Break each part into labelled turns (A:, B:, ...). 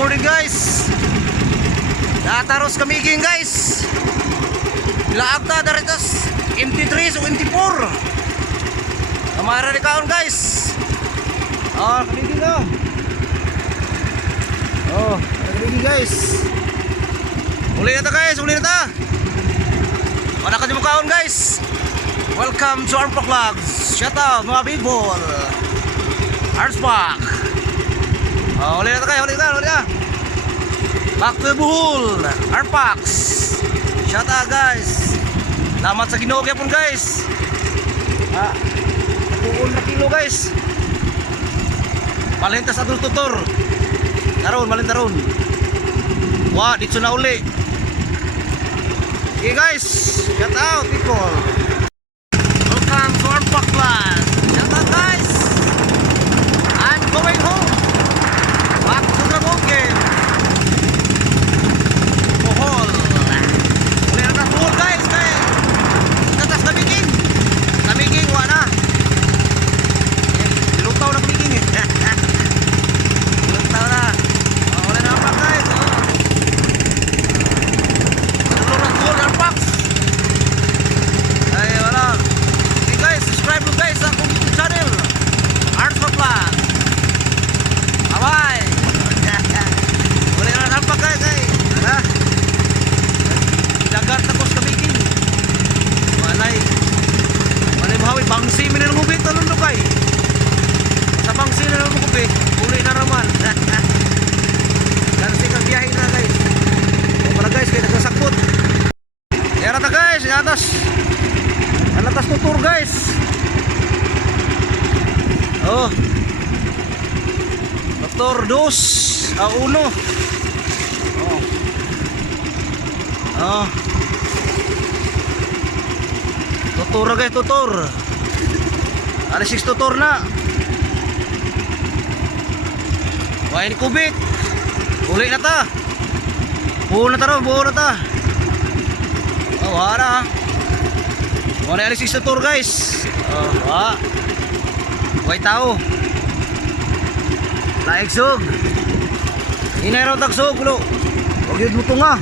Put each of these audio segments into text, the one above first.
A: morning guys. Nataros kami iging guys. Laag ta daritos MT3 o MT4. Kamara ni kaon guys. Ah, kami na. Oh, kami guys. Uli na ta guys, uli na ta. Wala ka mo kaon guys. Welcome to Armpa Vlogs. Shout out mga people. Armspark. Oh, uli na kayo, uli na, uli na. Back to the Buhol, Arpax. Shout out guys. Lamat sa Ginoo gyapon guys. Ah, buhol na kilo guys. Malintas sa tutor. Naron, malintas ron. Wah, dito na uli. Okay guys, shout out people. Welcome to Arpax Class. Shout out guys. I'm going home. Back to the bukid. Bohol. Uli na Bohol guys. Kay tatas kamiging. Kamiging wala. Dilutaw na kamiging eh. Dilutaw na. Oh, uli na pa guys. Oh. Dilutaw na Bohol Arpax. Ay wala. Okay guys, subscribe mo guys sa akong YouTube channel. Arts for Plus. Bye-bye. Uli na nampak guys eh. Ha? Dagat na kos kamiging. Walay. Walay mahawi. Bangsi min na gubit. Tanong no kay. Sa bangsi na naman gubit. Uli na naman. Gansi kang biyahe na guys. O pala guys, kaya nagkasakot. Yan na ta guys. Yan atas. Yan atas tutur guys. Oh. Motor dos. Ah, uno. Oh. Ah. Tutor guys, tutor. Alas 6 tutor na. Wain kubit. Uli na ta. Buo na ta ron, buo na ta. Oh, wala. Wala alas 6 tutor guys. Oh, wa. Way tao. Laik sug. Inay raw tagsog lo. Huwag yun mo nga.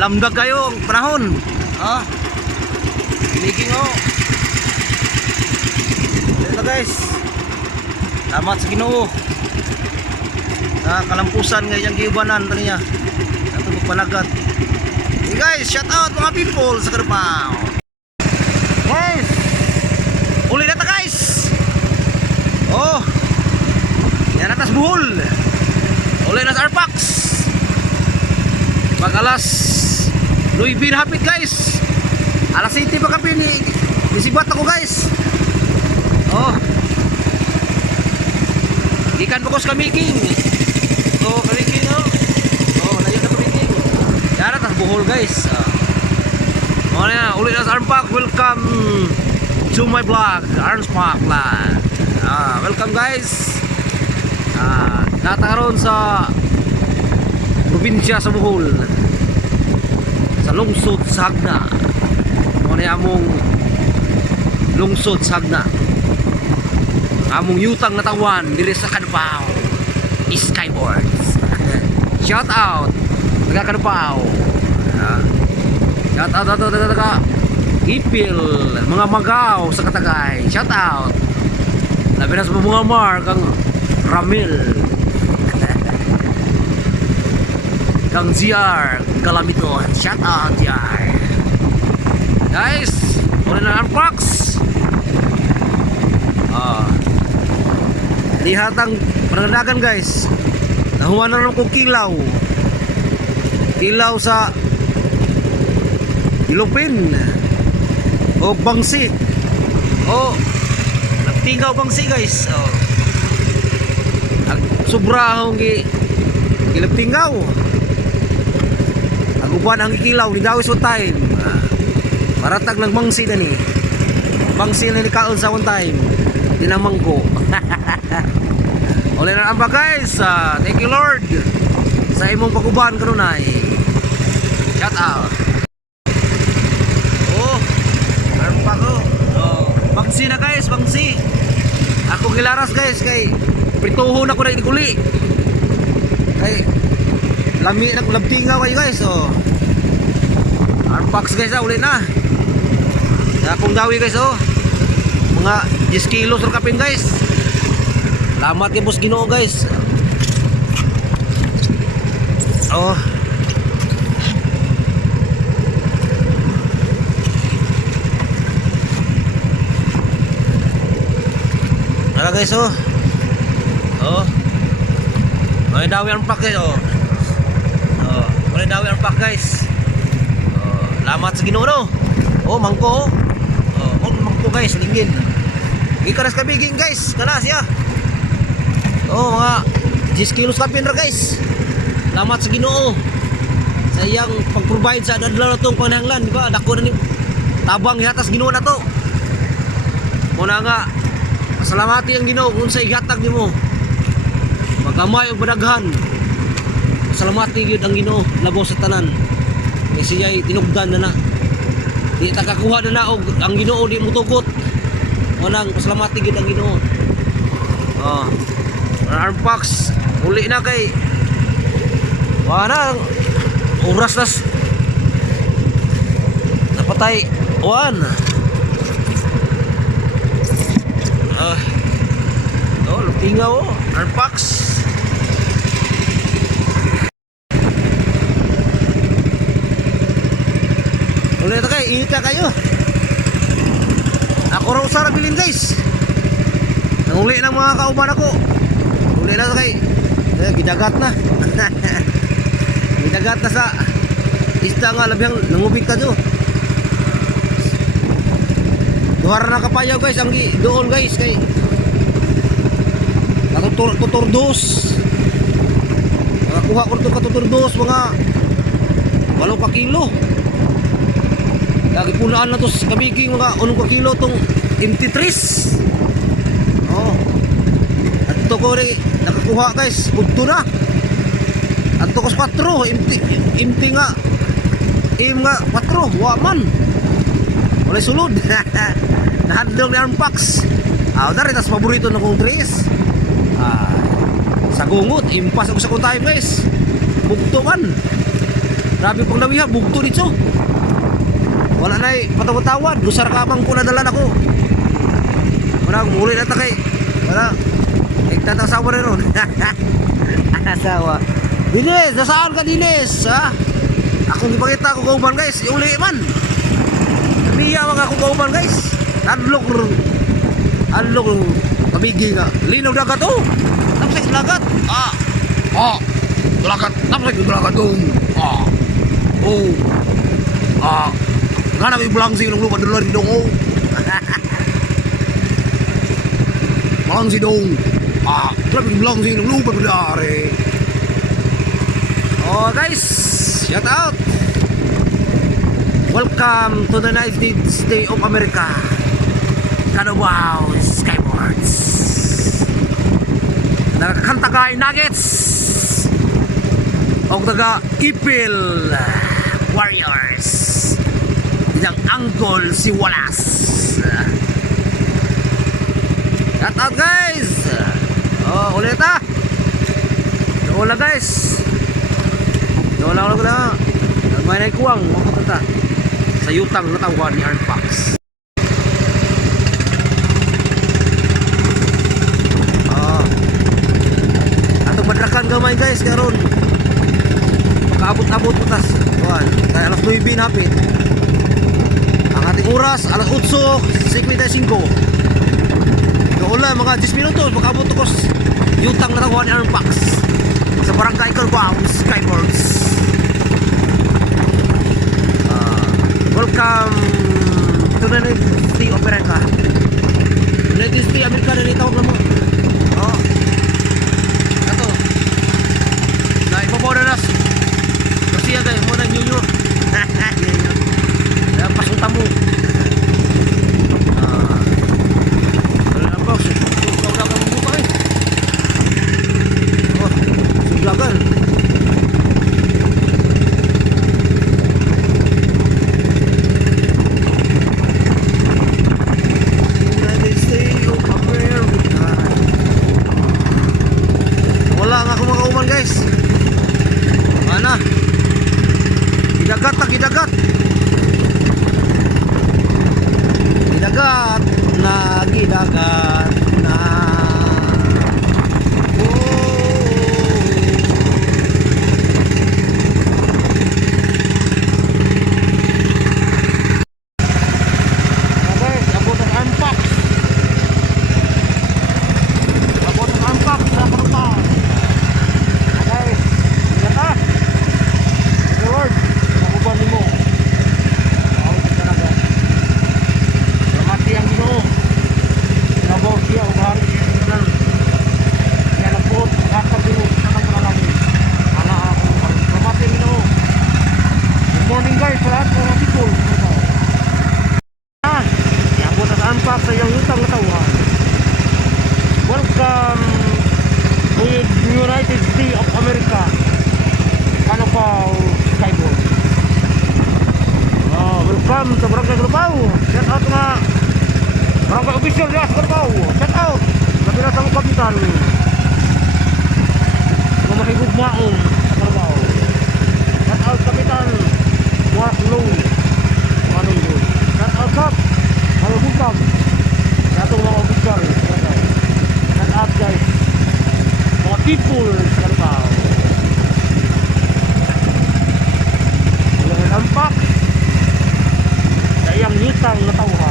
A: Lamdag kayo ang panahon. Ha? Biniging o. Ito guys. Salamat sa ginoo. Sa kalampusan ngayang giubanan pa niya. Ito magpalagat. Hey guys, shout out mga people sa Carabao. Guys! Uli na ta guys! Oh! Yan atas buhol. Uli na sa Arpax. Pag alas Louis bin hapit guys. Alas 7 pa kami ni ako guys. Oh. Ikan bukos kami king. Oh, kami king oh. Oh, layo na kami king. Yan atas buhol guys. Oh. Na, uli na sa. Welcome to my vlog, Arns Park Vlog. Ah, welcome guys. Ah, nataron sa probinsya sa Bohol. Sa lungsod sa Hagna. Mo ni among lungsod sa Hagna. Among yutang natawan diri sa Kanpao. Skyboards. Shout out. Taga Kanpao. Ah. Shout out out taga Ipil, mga magaw sa Katagay. Shout out. Labi na sa mga mark ang Ramil. Kang ZR Kalamiton. Shout out ZR. Guys, muna na ang Fox. Ah. Lihat ang pananagan guys. Nahuwa na naman kong kilaw. Kilaw sa Ilupin. O bangsi. O nagtingaw bangsi guys. Oh. Sobra akong gi gilaptingaw. Ang uban ang ikilaw ni Dawis one time. Ah, maratag ng bangsi na ni. Bangsi na ni kaon sa one time. Dinamang ko. Uli na amba guys. Ah, thank you Lord sa imong paguban kanunay. Shout out. Oh, meron pa ko. Oh, bangsi na guys, bangsi. Ako gilaras guys kay prituhon ako na iguli. Ay, lami naglabtingaw kayo guys. Oh. Unbox guys ah, uli na. Kaya kung dawi guys oh. Mga 10 kilos ro kapin guys. Salamat kay boss Ginoo guys. Oh. Ano guys oh. Oh. May dawi ang pack oh. May dawi ang pack guys. Oh, lamat sa Ginoo no. Oh, mangko oh. Oh, mangko guys, linggin. Ikaras kabiging guys, kana siya. Oh, mga 10 kilos kapin ra guys. Lamat sa Ginoo. Sa iyang pag-provide sa adlaw na tong panahanglan, di ba? Dako na ni tabang ihatas Ginoo na to. Muna nga, Salamati ang Ginoo kung sa ihatag nimo. Magamay og badaghan. Salamati gyud ang Ginoo labaw sa tanan. Kay siya tinugdan na na. Di ta kakuha na na og ang Ginoo di mutugot. Manang pasalamati gyud ang Ginoo. Oh. Arm packs uli na kay Wala oras nas napatay one Ah. Oh, lupingaw oh. Arpax. Ulit kayo. Ako raw sa bilin guys. Nanguli ng mga kauban ako. Uli na kay. Eh, gidagat na. gidagat na sa isda nga labihang nangubig ka do. Duhar na kapayaw guys, ang doon guys kay Katutur tuturdos. Nakakuha ko ito katuturdos mga walo ka kilo. Lagi punaan na to sa kabiging mga unong ka kilo tong MT3. Oh. At to ko rin nakakuha guys, udto na. At to ko sa 4, MT, MT nga. Im nga 4, wa man. Wala sulod. Nahadlong ni Armpax. Ah, dari tas paborito na kong tres. Ah, sa gungot, impas ako sa kong time guys. Bugto man. Grabe pang nawiha, bugto dito. Wala na eh, patawad-tawad. Lusar kamang ko nadalan ako. Wala, muli na ta kay. Wala. Nagtatasawa rin ron. Asawa. Dinis, nasaan ka Dinis? Ha? Akong ipakita ko kauban guys. Uli man. Biya mga akong kauban guys. Adlok. Adlok. Kabigi nga. Linaw dagat oh. Tapos sa dagat. Ah. Ah. Dagat. Tapos sa dagat oh. Ah. Oh. Ah. Nga na may bulang si nung lupa dulu di dong oh. Malang si dong. Ah. Grabe bulang si nung lupa berdari. Oh guys. Shout out. Welcome to the United States of America. Kanawaw Skyboards. Nakakanta ka Nuggets. O taga Ipil Warriors. Isang uncle si Wallace. Shout out guys. Oh, ulit ah. Wala guys. Wala wala wala. May naikuwang mga kata sa yutang na tawag ni Arnpax. Ah. Atong madrakan gamay guys karon. Makaabot-abot po tas. Kuan, kay alas 9 hapit. Oras alas 8:55. Doon mga 10 minutos makaabot ko yutang na tawag ni Arnpax. Sa barangay Calbao, Skyboards. Ah, welcome to the United States of America. United States America na itawag na mo. Oh. Ito. Na ipabaw na. Kasi yan mo na New York. mga guys. Mana? Gidagat na gidagat. Gidagat na gidagat.
B: Lahat mga people. Ah, yang buat anpak sa iyong utang na tauhan. Welcome with United States of America. Ano pa, Skyboard. Oh, welcome sa Barangay Gulbaw. Shout out nga Barangay Official ya sa Gulbaw. Shout out. Sa mga kapitan. Mga mahigog maong sa Gulbaw. Shout out kapitan. Mark Lowe. Manong doon. Shout out kap. Bukam. Satu mga. Shout out guys. Mga people sa Kalbaw. Wala na nampak. Sa iyang yutang na tauhan.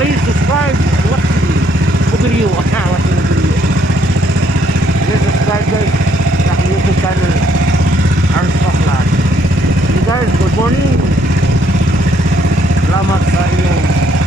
B: Please subscribe and watch me. Bugriyo. watch me bugriyo. Please subscribe guys. Sa YouTube channel. Arms of Vlog. You guys, good morning. Salamat sa inyong